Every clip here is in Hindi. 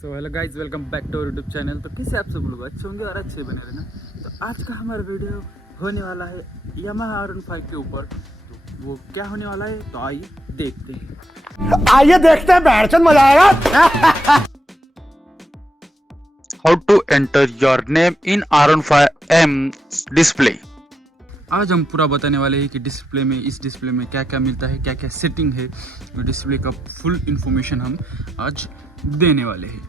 So hello guys, welcome back to YouTube channel. तो कैसे आप सब लोग अच्छे होंगे और अच्छे बने रहना। तो आज का हमारा वीडियो होने वाला है यामाहा R15 के ऊपर। तो वो क्या होने वाला है, तो आइए देखते हैं। आइए देखते हैं, बैठचंद मजा आएगा। How to enter your name in R15M display। आज हम पूरा बताने वाले हैं कि डिस्प्ले में, इस डिस्प्ले में क्या क्या मिलता है, क्या क्या सेटिंग है। डिस्प्ले का फुल इंफॉर्मेशन हम आज देने वाले हैं।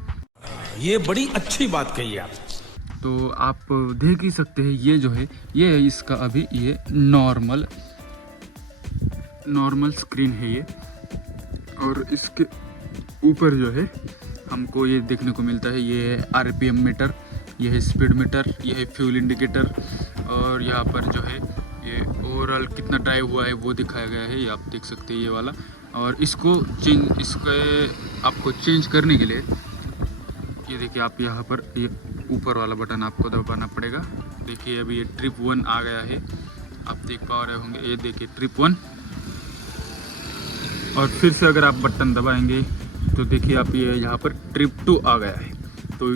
ये बड़ी अच्छी बात कही आप। तो आप देख ही सकते हैं, ये जो है ये है इसका अभी ये नॉर्मल स्क्रीन है ये। और इसके ऊपर जो है हमको ये देखने को मिलता है, ये है RPM मीटर, ये है स्पीड मीटर, ये है फ्यूल इंडिकेटर। और यहाँ पर जो है ये ओवरऑल कितना ड्राइव हुआ है वो दिखाया गया है, ये आप देख सकते हैं ये वाला। और इसको आपको चेंज करने के लिए ये देखिए, आप यहाँ पर ये ऊपर वाला बटन आपको दबाना पड़ेगा। देखिए अभी ये ट्रिप 1 आ गया है, आप देख पा रहे होंगे, ये देखिए ट्रिप 1। और फिर से अगर आप बटन दबाएंगे तो देखिए आप ये यहाँ पर ट्रिप 2 आ गया है। तो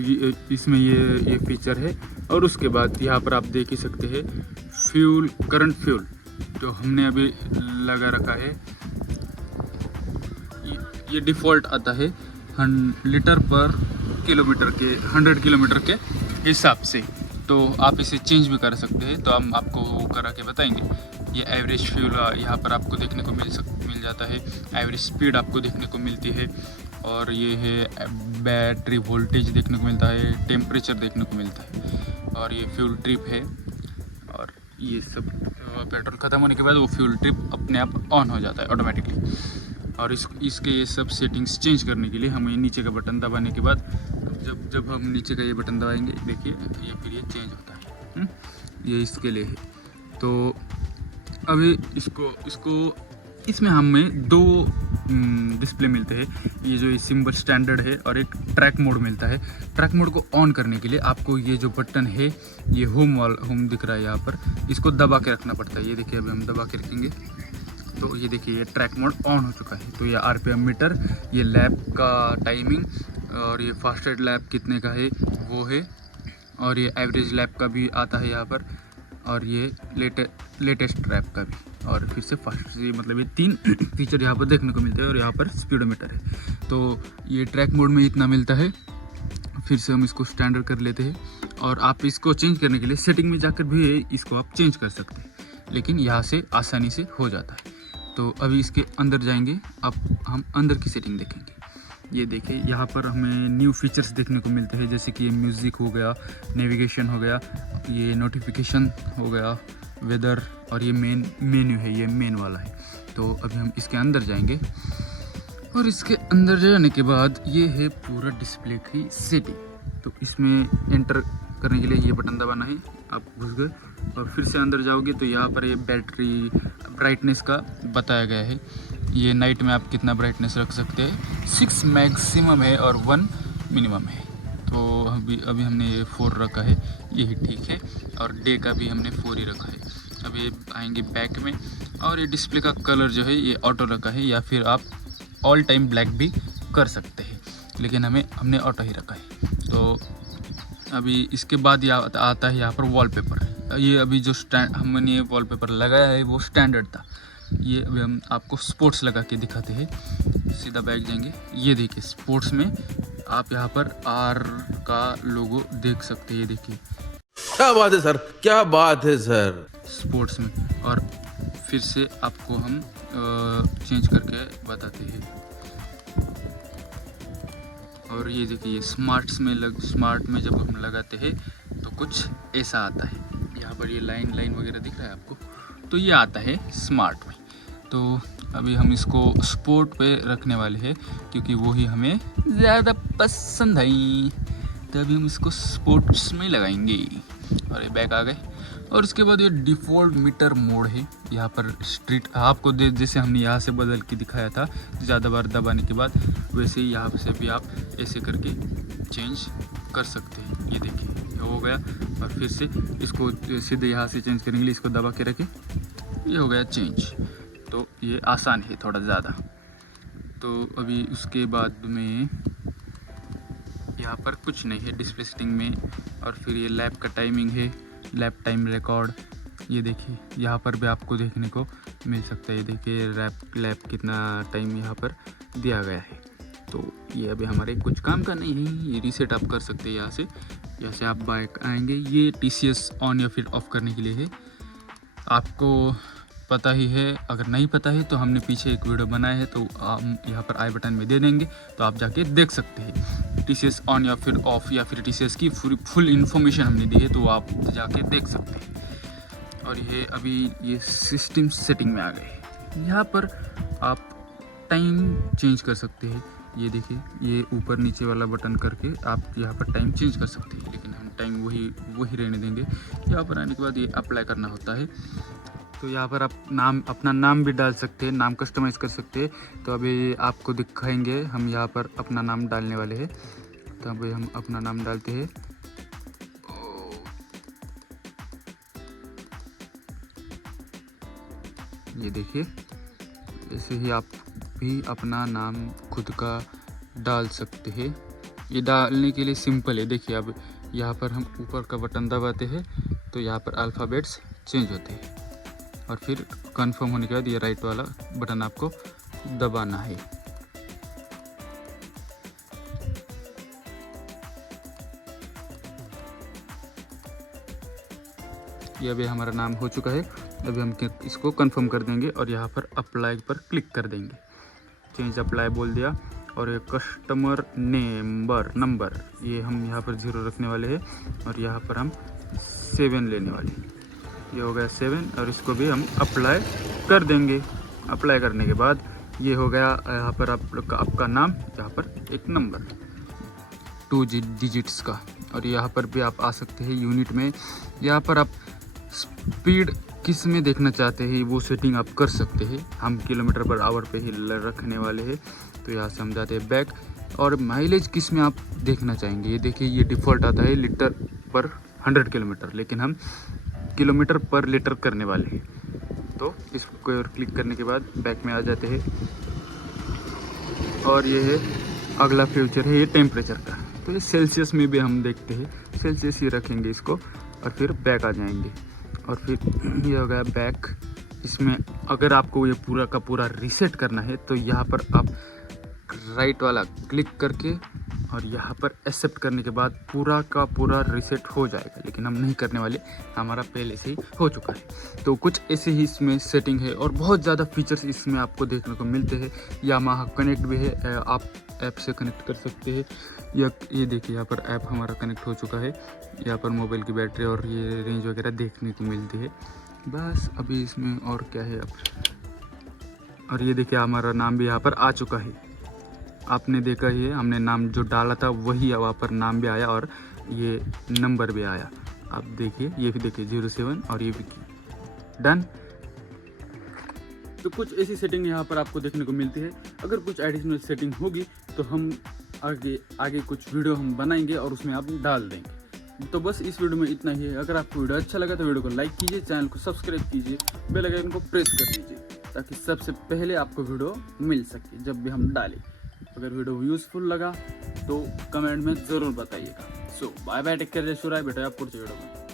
इसमें ये फीचर है। और उसके बाद यहाँ पर आप देख ही सकते हैं फ्यूल, करंट फ्यूल जो हमने अभी लगा रखा है, ये डिफ़ॉल्ट आता है 100 लीटर पर किलोमीटर के, 100 किलोमीटर के हिसाब से। तो आप इसे चेंज भी कर सकते हैं, तो हम आपको वो करा के बताएंगे। ये एवरेज फ्यूल यहाँ पर आपको देखने को मिल जाता है, एवरेज स्पीड आपको देखने को मिलती है। और ये है बैटरी वोल्टेज देखने को मिलता है, टेम्परेचर देखने को मिलता है। और ये फ्यूल ट्रिप है। और ये सब पेट्रोल ख़त्म होने के बाद वो फ्यूल ट्रिप अपने आप ऑन हो जाता है ऑटोमेटिकली। और इसके ये सब सेटिंग्स चेंज करने के लिए हमें नीचे का बटन दबाने के बाद, जब हम नीचे का ये बटन दबाएंगे, देखिए ये फिर ये चेंज होता है। ये इसके लिए है। तो अभी इसमें हमें 2 डिस्प्ले मिलते हैं। ये जो सिंबल स्टैंडर्ड है और एक ट्रैक मोड मिलता है। ट्रैक मोड को ऑन करने के लिए आपको ये जो बटन है, ये होम दिख रहा है यहाँ पर, इसको दबा के रखना पड़ता है। ये देखिए अभी हम दबा के रखेंगे तो ये देखिए ये ट्रैक मोड ऑन हो चुका है। तो ये RPM मीटर, ये लैप का टाइमिंग, और ये फास्टेस्ट लैप कितने का है वो है। और ये एवरेज लैप का भी आता है यहाँ पर। और ये लेटेस्ट लैप का भी। और फिर से फास्ट, मतलब ये 3 फीचर यहाँ पर देखने को मिलते हैं। और यहाँ पर स्पीडोमीटर है। तो ये ट्रैक मोड में इतना मिलता है। फिर से हम इसको स्टैंडर्ड कर लेते हैं। और आप इसको चेंज करने के लिए सेटिंग में जाकर भी इसको आप चेंज कर सकते हैं, लेकिन यहाँ से आसानी से हो जाता है। तो अभी इसके अंदर जाएंगे, अब हम अंदर की सेटिंग देखेंगे। ये देखिए यहाँ पर हमें न्यू फीचर्स देखने को मिलते हैं, जैसे कि ये म्यूज़िक हो गया, नेविगेशन हो गया, ये नोटिफिकेशन हो गया, वेदर। और ये मेन्यू है, ये मेन वाला है। तो अभी हम इसके अंदर जाएंगे। और इसके अंदर जाने के बाद ये है पूरा डिस्प्ले की सेटिंग। तो इसमें एंटर करने के लिए ये बटन दबाना है, आप घुस गए। और फिर से अंदर जाओगे तो यहाँ पर ये बैटरी ब्राइटनेस का बताया गया है। ये नाइट में आप कितना ब्राइटनेस रख सकते हैं, 6 मैक्सिमम है और 1 मिनिमम है। तो अभी हमने ये 4 रखा है, यही ठीक है। और डे का भी हमने 4 ही रखा है। अभी आएंगे बैक में, और ये डिस्प्ले का कलर जो है ये ऑटो रखा है, या फिर आप ऑल टाइम ब्लैक भी कर सकते हैं, लेकिन हमने ऑटो ही रखा है। तो अभी इसके बाद आता है यहाँ पर वॉलपेपर। ये अभी जो हमने ये वॉलपेपर लगाया है वो स्टैंडर्ड था। ये अभी हम आपको स्पोर्ट्स लगा के दिखाते हैं। सीधा बैक जाएंगे, ये देखिए स्पोर्ट्स में आप यहाँ पर R का लोगो देख सकते हैं। ये देखिए, क्या बात है सर, क्या बात है सर। स्पोर्ट्स में। और फिर से आपको हम चेंज करके बताते हैं। और ये देखिए स्मार्ट में जब हम लगाते हैं तो कुछ ऐसा आता है। यहाँ पर ये लाइन वगैरह दिख रहा है आपको, तो ये आता है स्मार्ट में। तो अभी हम इसको स्पोर्ट पे रखने वाले हैं, क्योंकि वो ही हमें ज़्यादा पसंद है। तो अभी हम इसको स्पोर्ट्स में लगाएंगे। और ये बैक आ गए। और उसके बाद ये डिफ़ॉल्ट मीटर मोड है। यहाँ पर स्ट्रीट आपको जैसे हमने यहाँ से बदल के दिखाया था, ज़्यादा बार दबाने के बाद, वैसे ही यहाँ से भी आप ऐसे करके चेंज कर सकते हैं। ये देखिए हो गया। और फिर से इसको सीधे यहाँ से चेंज करने के लिए इसको दबा के रखें, ये हो गया चेंज। तो ये आसान है थोड़ा ज़्यादा। तो अभी उसके बाद में यहाँ पर कुछ नहीं है डिस्प्ले सेटिंग में। और फिर ये लैब का टाइमिंग है, लैब टाइम रिकॉर्ड, ये देखिए यहाँ पर भी आपको देखने को मिल सकता है। ये देखिए लैब कितना टाइम यहाँ पर दिया गया है। तो ये अभी हमारे कुछ काम का नहीं है, ये रीसेट आप कर सकते हैं यहाँ से आप बाइक आएंगे। ये TCS ऑन या फिर ऑफ़ करने के लिए है, आपको पता ही है। अगर नहीं पता है तो हमने पीछे एक वीडियो बनाया है, तो हम यहाँ पर आई बटन में दे देंगे, तो आप जाके देख सकते हैं TCS ऑन या फिर ऑफ़, या फिर TCS की फुल इन्फॉर्मेशन हमने दी है, तो आप जाके देख सकते हैं। और ये अभी ये सिस्टम सेटिंग में आ गए। यहाँ पर आप टाइम चेंज कर सकते हैं। ये देखिए, ये ऊपर नीचे वाला बटन करके आप यहाँ पर टाइम चेंज कर सकते हैं, लेकिन हम टाइम वही रहने देंगे। यहाँ पर आने के बाद ये अप्लाई करना होता है। तो यहाँ पर आप अपना नाम भी डाल सकते हैं, नाम कस्टमाइज़ कर सकते हैं। तो अभी आपको दिखाएंगे, हम यहाँ पर अपना नाम डालने वाले हैं। तो अभी हम अपना नाम डालते हैं। ये देखिए, ऐसे ही आप भी अपना नाम खुद का डाल सकते हैं। ये डालने के लिए सिंपल है। देखिए, अब यहाँ पर हम ऊपर का बटन दबाते हैं तो यहाँ पर अल्फ़ाबेट्स चेंज होते हैं, और फिर कंफर्म होने के बाद ये राइट वाला बटन आपको दबाना है। ये अभी हमारा नाम हो चुका है। अभी हम इसको कंफर्म कर देंगे और यहाँ पर अप्लाई पर क्लिक कर देंगे। चेंज अप्लाई बोल दिया, और ये कस्टमर नंबर ये हम यहाँ पर 0 रखने वाले हैं, और यहाँ पर हम 7 लेने वाले हैं। ये हो गया 7, और इसको भी हम अप्लाई कर देंगे। अप्लाई करने के बाद ये हो गया यहाँ पर आपका नाम, यहाँ पर एक नंबर 2 डिजिट्स का। और यहाँ पर भी आप आ सकते हैं यूनिट में। यहाँ पर आप स्पीड किस में देखना चाहते हैं वो सेटिंग आप कर सकते हैं। हम km/h पे ही रखने वाले हैं। तो यहाँ से हम जाते हैं बैक, और माइलेज किस में आप देखना चाहेंगे। ये देखिए, ये डिफ़ॉल्ट आता है लीटर पर 100 किलोमीटर, लेकिन हम किलोमीटर पर लीटर करने वाले हैं। तो इसको क्लिक करने के बाद बैक में आ जाते हैं, और ये है अगला फ्यूचर है ये टेम्परेचर का। तो ये सेल्सियस में भी हम देखते हैं, सेल्सियस ही रखेंगे इसको, और फिर बैक आ जाएंगे। और फिर ये हो गया बैक। इसमें अगर आपको ये पूरा का पूरा रीसेट करना है तो यहाँ पर आप राइट वाला क्लिक करके और यहाँ पर एक्सेप्ट करने के बाद पूरा का पूरा रीसेट हो जाएगा, लेकिन हम नहीं करने वाले, हमारा पहले से ही हो चुका है। तो कुछ ऐसे ही इसमें सेटिंग है, और बहुत ज़्यादा फीचर्स इसमें आपको देखने को मिलते हैं। यामाहा कनेक्ट भी है, आप ऐप से कनेक्ट कर सकते हैं। ये देखिए, यहाँ पर ऐप हमारा कनेक्ट हो चुका है। यहाँ पर मोबाइल की बैटरी और ये रेंज वगैरह देखने को मिलती है। बस अभी इसमें और क्या है अब, और ये देखिए हमारा नाम भी यहाँ पर आ चुका है। आपने देखा ही है, हमने नाम जो डाला था वही वहाँ पर नाम भी आया और ये नंबर भी आया। आप देखिए, ये भी देखिए 07, और ये भी डन। तो कुछ ऐसी सेटिंग यहाँ पर आपको देखने को मिलती है। अगर कुछ एडिशनल सेटिंग होगी तो हम आगे कुछ वीडियो हम बनाएंगे और उसमें आप डाल देंगे। तो बस इस वीडियो में इतना ही है। अगर आपको वीडियो अच्छा लगा तो वीडियो को लाइक कीजिए, चैनल को सब्सक्राइब कीजिए, बेल आइकन को प्रेस कर दीजिए, ताकि सबसे पहले आपको वीडियो मिल सके जब भी हम डालें। अगर वीडियो यूजफुल लगा तो कमेंट में ज़रूर बताइएगा। सो बाय बाय, टेक केयर, जय शिवराय, बेटा आप पुढच्या वीडियो में।